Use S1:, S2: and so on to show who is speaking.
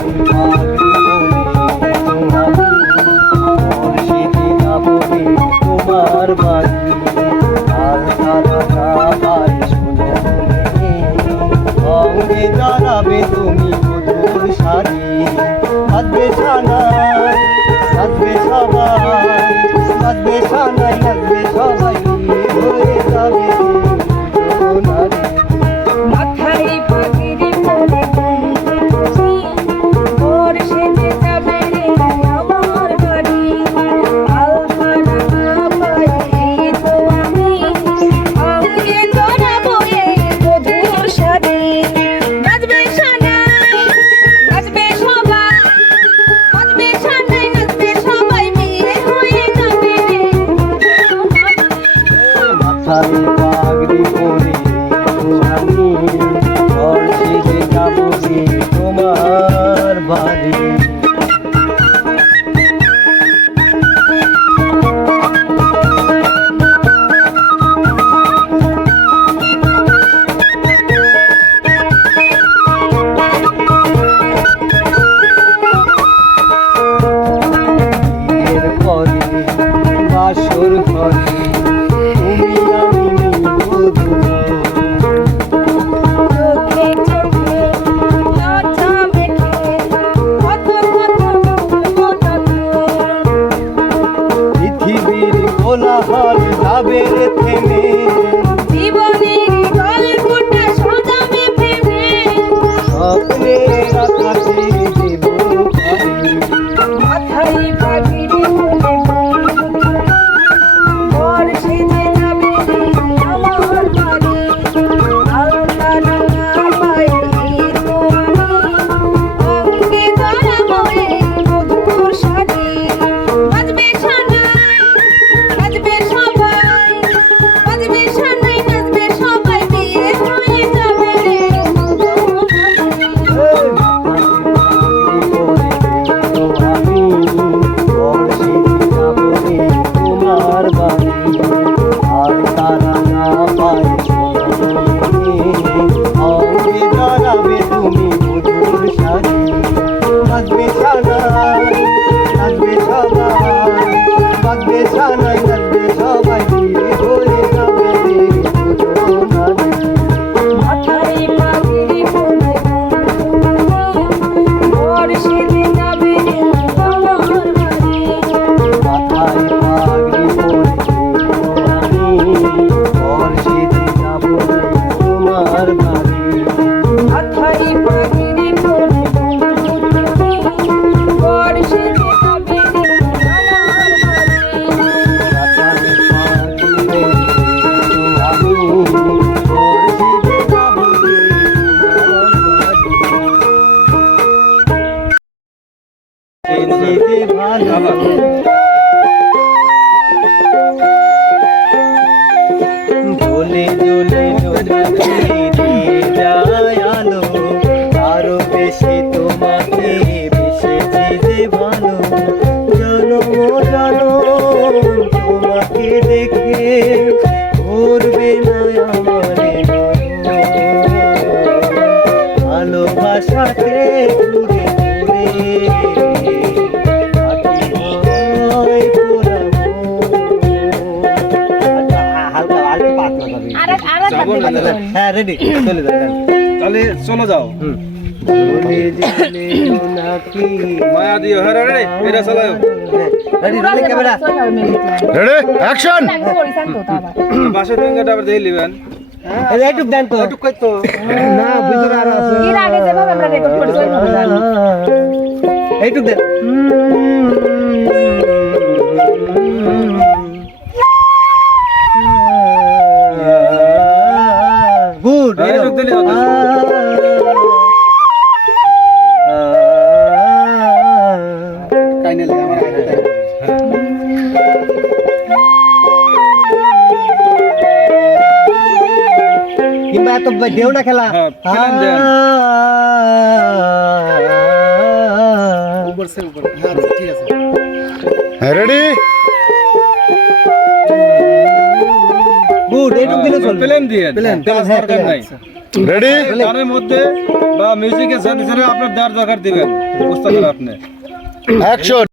S1: Thank you. ভাবে Спасибо. হ্যাঁ
S2: ready চলে যাও।
S3: তাহলে চলো যাও। মায়া দিও। হ্যাঁ রে এটা চলো।
S2: রেডি রেডি ক্যামেরা এইটুক দেন কিংবা এত দেও না খেলা।
S3: হ্যাঁ, হ্যাঁ,
S4: রেডি?
S2: এটুক দিলে চলবে
S3: প্লেন দিয়ে
S2: প্লেন প্লেন
S3: দরকার নাই
S4: রেডি
S3: গানের মধ্যে বা মিউজিকের সাথে সাথে আপনার দেওয়ার দরকার দিবেন বুঝতে পারেন আপনি
S4: অ্যাকশন